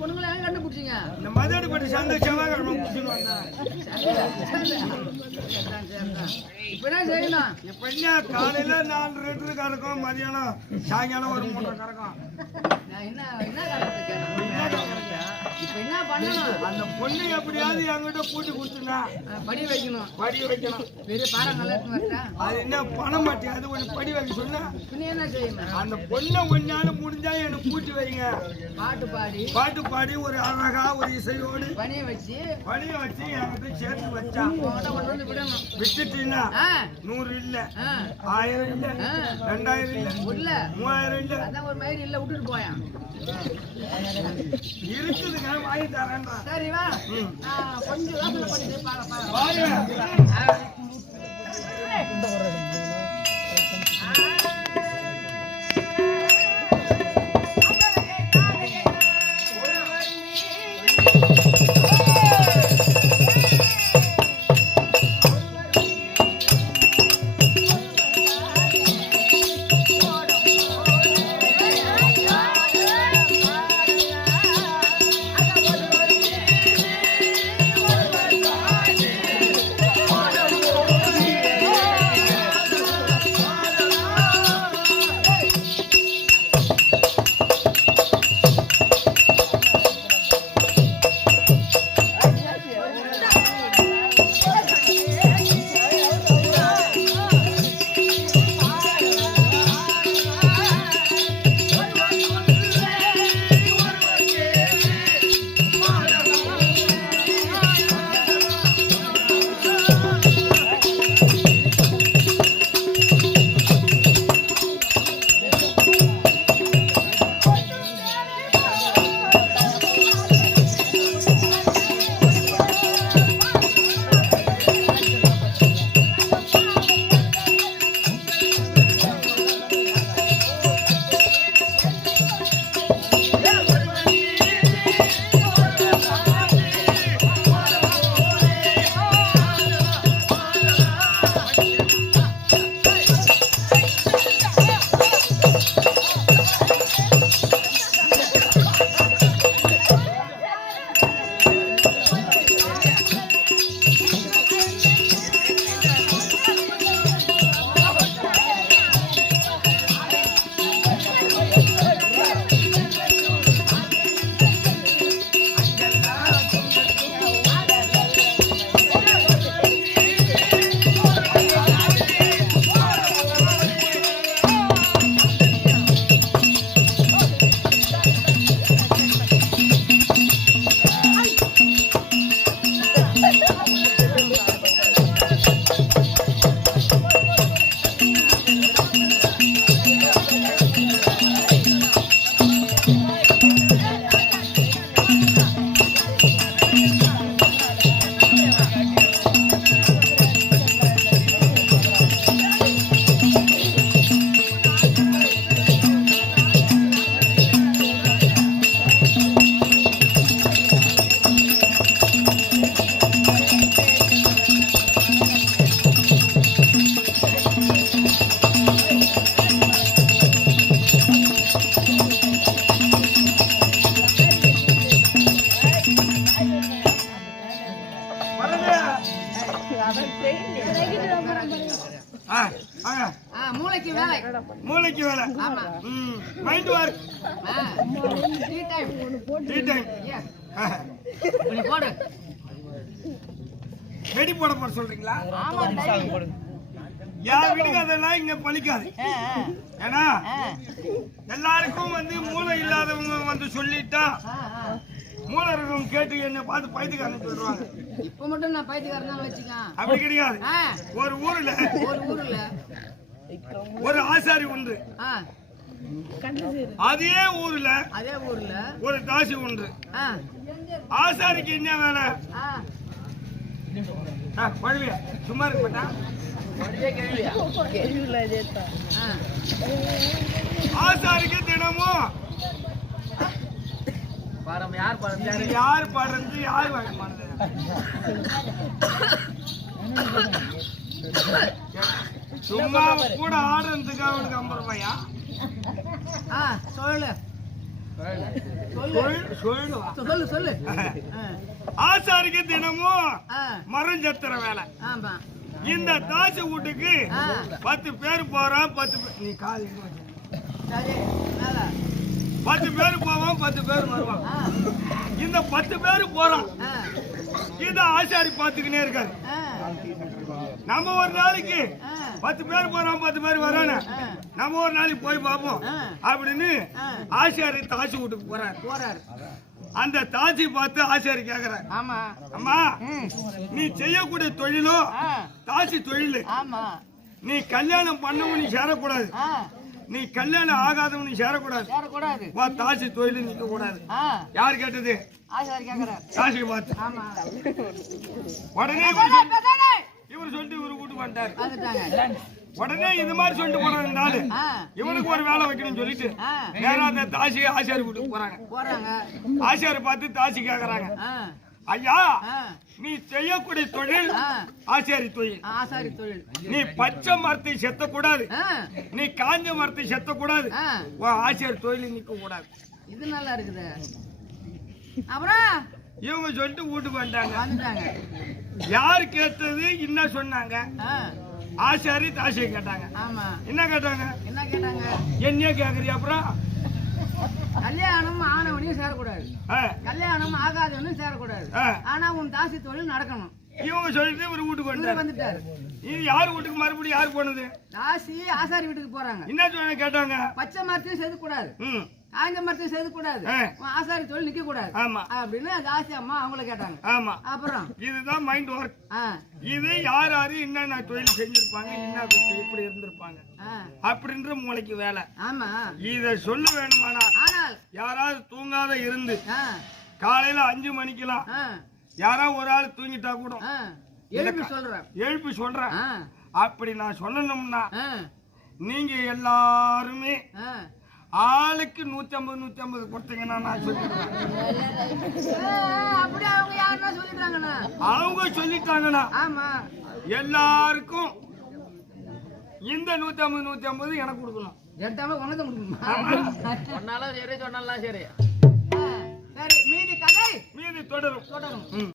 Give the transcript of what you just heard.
பொண்ணுங்களை கண்டுபிடிச்சிங்க? இந்த மதியாடு பட்டி சந்தை செவ்வாய்க்கிழமை முடிச்சுன்னு வந்தேன். இப்ப என்ன செய்யணும்? இப்ப என்ன காலையில 4 லிட்டரு கறக்கும், மதியானம் சாயங்காலம் ஒரு 3 கறக்கும். என்ன இப்ப என்ன பண்ணணும்? அந்த பொண்ணு எப்படியாவது என்கிட்ட கூட்டி கொடுத்துங்க. படி வைக்கணும். படி வைக்கணும். பெரிய பாரம் நல்லா இருக்கா? அது என்ன பணம் மாட்டி அது ஒண்ணு படி வைக்க சொன்னா என்ன செய்யணும்? அந்த பொண்ணை ஒன்னால முடிஞ்சா எனக்கு கூட்டி வைங்க. பாட்டு பாடி ஒரு அழகா ஒரு இசையோடு பணிய வச்சு என்கிட்ட சேர்த்து வச்சா விட்டுட்டீங்கன்னா 100 இல்ல 1000 இல்ல 2000 இல்ல 3000 இல்ல அதான் ஒரு மயிர் இல்ல விட்டுட்டு போயான் இருக்குதுங்க வாங்கி தரேன். சரி வா கொஞ்சம் யோசனை பண்ணி மூளைக்கு வேலை மூளைக்கு வேலை மைண்ட் வர்க் டீ டைம் நீ போடு வெடி போட சொல்றீங்களா? ஆமா போடு. யார் வீட்டுக்கு அதெல்லாம் இங்க பலிக்காது. ஏன்னா எல்லாருக்கும் மூளை இல்லாதவங்க சொல்லிட்டா மூளை இருக்கவங்க கேட்டு என்ன பார்த்து பைத்தியக்காரன் சொல்றாங்க. இப்ப மட்டும் நான் பைத்தியக்காரன் தான் வச்சுக்க. அப்படி கிடையாது. ஒரு ஊர்ல ஒரு ஆசாரி உண்டு. அதே ஊர்ல ஒரு தாசி உண்டு. ஆசாரிக்கு என்ன வேலை? சும்மா இருக்க மாட்டா. ஆசாரிக்கு தினமும் யார் பாடுறது யார் வாங்க சும்மா கூட ஆடுறதுக்கு அவனுக்கு 50 ரூபாயா? சொல்லு. சொல்லு சொல்லு. ஆசாரிக்கு தினமும் மரம் சத்துற வேலை. ஆமா. இந்த தாசி வீட்டுக்கு 10 பேர் போறான். 10 நீ கால் 10 பேர் போவான், 10 பேர் வருவான். இந்த 10 பேர் போறான். இத ஆசாரி பாத்துக்கினே இருக்காரு. நம்ம ஒரு நாளைக்கு 10 பேர் போறோம், 10 பேர் வரானே, நம்ம ஒரு நாளைக்கு போய் பார்ப்போம் அப்படின்னு ஆசாரி தாசி வீட்டுக்கு போறாரு. அந்த தாசி பார்த்து ஆசாரி கேக்குறாரு, அம்மா நீ செய்யக்கூடிய தொழிலோ தாசி தொழில், நீ கல்யாணம் பண்ணவன் நீ சேரக்கூடாது, நீ கல்யாணம் ஆகாதவன் நீ சேரக்கூடாது, வா தாசி தொழில் நிக்க கூடாது. யார் கேட்டது? தாசி பார்த்து. உடனே இவர் சொல்லிட்டு இவரு கூட்டு வந்துட்டாரு. உடனே இது மாதிரி சொல்லிட்டு போனாரு. இவனுக்கு ஒரு வேலை வைக்கணும்னு சொல்லிட்டு நேரா அந்த தாசி ஆசாரி கூட்டு போறாங்க. ஆசாரி பார்த்து தாசி கேக்குறாங்க, ஐயா நீ செய்யக்கூடிய தொழில் ஆசாரி தொழில், நீ பச்சை மரத்தை செத்த கூடாது, நீ காஞ்ச மரத்தை செத்த கூடாது, ஆசாரி தொழில் நிக்க கூடாது. இது நல்லா இருக்குது. அப்புறம் இவங்க சொல்லிட்டு வீட்டுக்கு வந்துட்டாங்க. யாரு கேட்டது? என்ன சொன்னாங்க? ஆசாரி தாசியை கேட்டாங்க. என்ன கேட்டாங்க? என்ன கேக்குறீ? அப்புறம் கல்யாணம் ஆனவனையும் சேரக்கூடாது, கல்யாணம் ஆகாதவனும் சேரக்கூடாது, ஆனா உன் தாசி தொழில் நடக்கணும். இவங்க சொல்லிட்டு ஒரு வீட்டுக்கு வந்துட்டாரு. இது யாரு வீட்டுக்கு மறுபடியும் யாரு போனது? தாசி ஆசாரி வீட்டுக்கு போறாங்க. என்ன சொன்ன கேட்டாங்க? பச்சை மரத்தையும் செய்து கூடாது, காய்ந்த மரத்தையும் செய்து கூடாது, ஆசாரி தொழில் நிக்க கூடாது அப்படின்னு தாசி அம்மா அவங்கள கேட்டாங்க. ஆமா. அப்புறம் இதுதான் மைண்ட் ஒர்க். இது யார் யாரு என்னென்ன தொழில் செஞ்சிருப்பாங்க, என்ன எப்படி இருந்திருப்பாங்க அப்படின்ற மூளைக்கு வேலை. ஆமா. இத சொல்ல வேணுமானா யாராவது தூங்காத இருந்து காலையில 5 மணிக்கெல்லாம் யாராவது ஒரு ஆள் தூங்கிட்டா கூட எழுப்பி சொல்றேன். அப்படி நான் சொல்லணும்னா நீங்க எல்லாருமே ஆளுக்கு 150 கொடுத்தீங்கன்னா நான் சொல்லிடுவேன். அவங்க சொல்லிட்டாங்கன்னா எல்லாருக்கும் இந்த 150 எனக்கு கொடுக்கணும். மீதி தொடரும்.